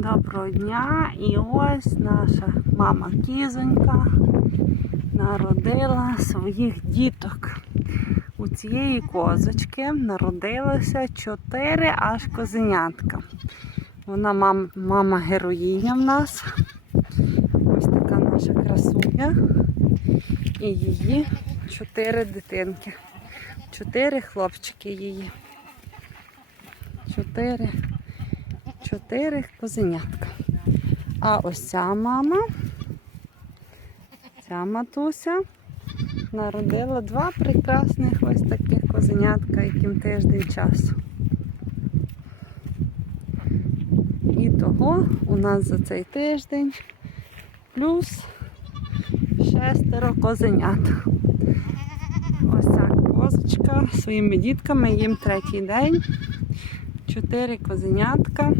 Доброго дня! І ось наша мама Кізонька народила своїх діток. У цієї козочки народилося чотири аж козенятка. Вона мам, мама героїня в нас. Ось така наша красуня. І її чотири дитинки. Чотири хлопчики її. Чотири чотири козенятка. А ось ця мама, ця матуся народила два прекрасних ось таких козенятка, яким тиждень часу. І того у нас за цей тиждень плюс шестеро козенят. Ось ця козочка своїми дітками, їм третій день. Чотири козенятка.